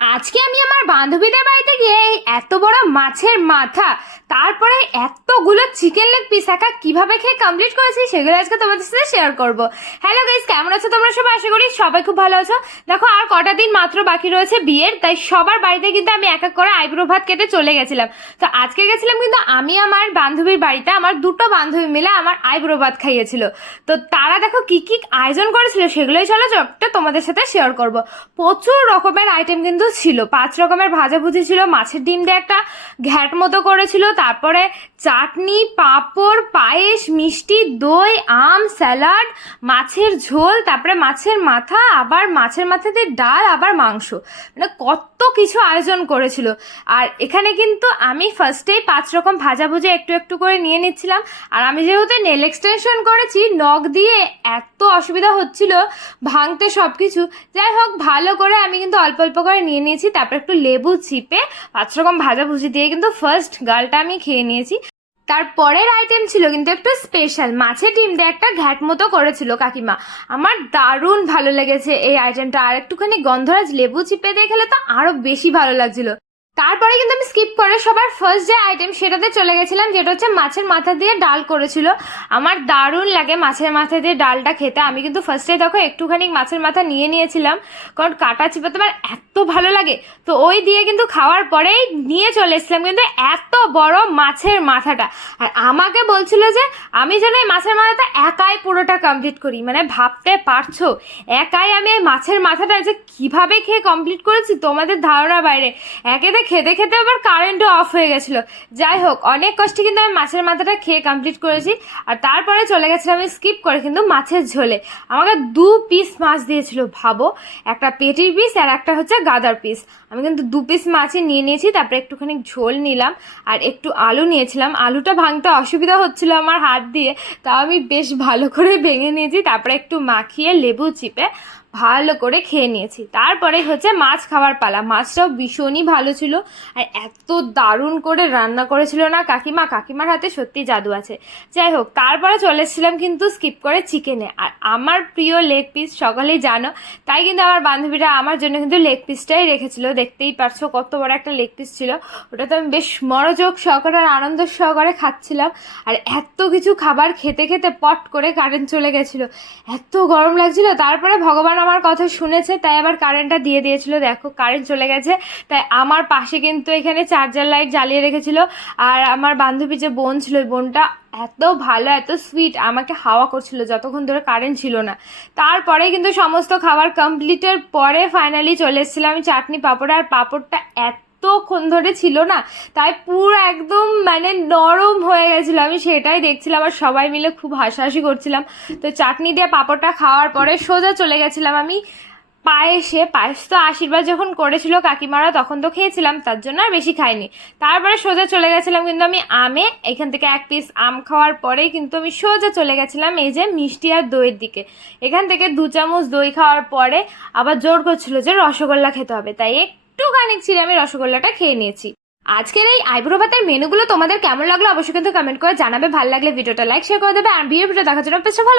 আজকে আমি আমার বান্ধবীদের বাড়িতে গিয়ে এই এত বড় মাছের মাথা, তারপরে এতগুলো চিকেন লেগ পিস একা কীভাবে খেয়ে কমপ্লিট করেছি সেগুলো আজকে তোমাদের সাথে শেয়ার করব। হ্যালো গাইস কেমন আছো তোমরা সবাই? আশা করি সবাই খুব ভালো আছো। দেখো, আর কটা দিন মাত্র বাকি রয়েছে বিয়ের, তাই সবার বাড়িতে কিন্তু আমি এক এক করে আইব্রো ভাত কেটে চলে গেছিলাম। তো আজকে গেছিলাম কিন্তু আমি আমার বান্ধবীর বাড়িতে, আমার দুটো বান্ধবী মিলে আমার আইব্রো ভাত খাইয়েছিল। তো তারা দেখো কি কি আয়োজন করেছিল সেগুলোই চলো চটটা তোমাদের সাথে শেয়ার করব। প্রচুর রকমের আইটেম কিন্তু ছিল। পাঁচ রকমের ভাজাভুজি ছিল। মাছের ডিম দিয়ে একটা ঘ্যাট মতো করেছিল। তারপরে চাটনি, পাঁপড়, পায়েস, মিষ্টি, দই, আম, স্যালাড, মাছের ঝোল, তারপরে মাছের মাথা, আবার মাছের মাথা দিয়ে ডাল, আবার মাংস। মানে কত কিছু আয়োজন করেছিল। আর এখানে কিন্তু আমি ফার্স্টেই পাঁচ রকম ভাজাভুজি একটু একটু করে নিয়ে নিচ্ছিলাম। আর আমি যেহেতু নেল এক্সটেনশন করেছি, নখ দিয়ে এত অসুবিধা হচ্ছিল, ভাঙতে সব কিছু যাই হোক, ভালো করে আমি কিন্তু অল্প অল্প করে নিয়ে নিয়েছি, তারপর একটু লেবু চিপে পাঁচ রকম ভাজাভুজি দিয়ে কিন্তু ফার্স্ট গালটা আমি খেয়ে নিয়েছি। তারপরের আইটেম ছিল কিন্তু একটু স্পেশাল মাছের ডিম দিয়ে একটা ঘ্যাট মতো করেছিল কাকিমা। আমার দারুণ ভালো লেগেছে এই আইটেমটা আর একটুখানি গন্ধরাজ লেবু চিপে দিয়ে খেলে তো আরও বেশি ভালো লাগছিল। তারপরে কিন্তু আমি স্কিপ করে সবার ফার্স্ট যে আইটেম সেটাতে চলে গেছিলাম, যেটা হচ্ছে মাছের মাথা দিয়ে ডাল করেছিল। আমার দারুণ লাগে মাছের মাথা দিয়ে ডালটা খেতে। আমি কিন্তু ফার্স্টে দেখো একটুখানি মাছের মাথা নিয়ে নিয়েছিলাম, কারণ কাটা চিপাতে আমার এত ভালো লাগে। তো ওই দিয়ে কিন্তু খাওয়ার পরেই নিয়ে চলে এসেছিলাম কিন্তু এত বড় মাছের মাথাটা। আর আমাকে বলছিল যে, আমি যেন এই মাছের মাথাটা একাই পুরোটা কমপ্লিট করি। মানে ভাবতে পারছ? একাই আমি এই মাছের মাথাটা যে কীভাবে খেয়ে কমপ্লিট করেছি তোমাদের ধারণা বাইরে। একেতে খেতে খেতে আবার কারেন্টও অফ হয়ে গেছিল। যাই হোক, অনেক কষ্টে কিন্তু আমি মাছের মাথাটা খেয়ে কমপ্লিট করেছি। আর তারপরে চলে গেছিলাম আমি স্কিপ করে কিন্তু মাছের ঝোলে। আমাকে দু পিস মাছ দিয়েছিল, ভাবো। একটা পেটির পিস আর একটা হচ্ছে গাদার পিস আমি কিন্তু দু পিস মাছই নিয়ে নিয়েছি, তারপরে একটুখানি ঝোল নিলাম আর একটু আলু নিয়েছিলাম। আলুটা ভাঙতে অসুবিধা হচ্ছিল আমার হাত দিয়ে, তাও আমি বেশ ভালো করে ভেঙে নিয়েছি। তারপরে একটু মাখিয়ে লেবু চিপে ভালো করে খেয়ে নিয়েছি। তারপরে হচ্ছে মাছ খাওয়ার পালা। মাছটাও ভীষণই ভালো ছিল। আর এত দারুণ করে রান্না করেছিল না কাকিমা? কাকিমার হাতে সত্যি জাদু আছে। যাই হোক, তারপরে চলে এসেছিলাম কিন্তু স্কিপ করে চিকেনে আর আমার প্রিয় লেগ পিস সকলেই জানো, তাই কিন্তু আমার বান্ধবীরা আমার জন্য কিন্তু লেগ পিসটাই রেখেছিল। দেখতেই পারছ কত বড় একটা লেগ পিস ছিল। ওটা তো আমি বেশ মনোযোগ সহকারে আর আনন্দ সহকারে খাচ্ছিলাম। আর এত কিছু খাবার খেতে খেতে পট করে কারেন্ট চলে গেছিল। এত গরম লাগছিল। তারপরে ভগবান আমার কথা শুনেছে, তাই আবার কারেন্টটা দিয়ে দিয়েছিল। দেখো কারেন্ট চলে গেছে, তাই আমার পাশে কিন্তু এখানে চার্জার লাইট জ্বালিয়ে রেখেছিল। আর আমার বান্ধবী যে বোন ছিল, ওই বোনটা এত ভালো, এত সুইট আমাকে হাওয়া করছিল, যতক্ষণ ধরে কারেন্ট ছিল না। তারপরে কিন্তু সমস্ত খাবার কমপ্লিটের পরে ফাইনালি চলে এসেছিলাম চাটনি পাঁপড়। আর পাঁপড়টা এতক্ষণ ধরে ছিল না, তাই পুরো একদম মানে নরম হয়ে গেছিল। আমি সেটাই দেখছিলাম আর সবাই মিলে খুব হাসাহাসি করছিলাম। তো চাটনি দিয়ে পাঁপড়টা খাওয়ার পরে সোজা চলে গেছিলাম আমি পায়েসে। পায়েস তো আশীর্বাদ যখন করেছিল কাকিমারা তখন তো খেয়েছিলাম, তার জন্য আর বেশি খাইনি। তারপরে সোজা চলে গেছিলাম কিন্তু আমি আমে। এখান থেকে এক পিস আম খাওয়ার পরেই কিন্তু আমি সোজা চলে গেছিলাম এই যে মিষ্টি আর দইয়ের দিকে। এখান থেকে দু চামচ দই খাওয়ার পরে আবার জোর করছিল যে রসগোল্লা খেতে হবে। তাই একটুখানি ছিঁড়ে আমি রসগোল্লাটা খেয়ে নিয়েছি। আজকের এই আইব্রো ভাতের মেনুগুলো তোমাদের কেমন লাগল অবশ্যই কিন্তু কমেন্ট করে জানাবে। ভালো লাগলে ভিডিওটা লাইক শেয়ার করে দেবে। আর বিয়ের ভিডিও দেখার জন্য পেছনে ভালো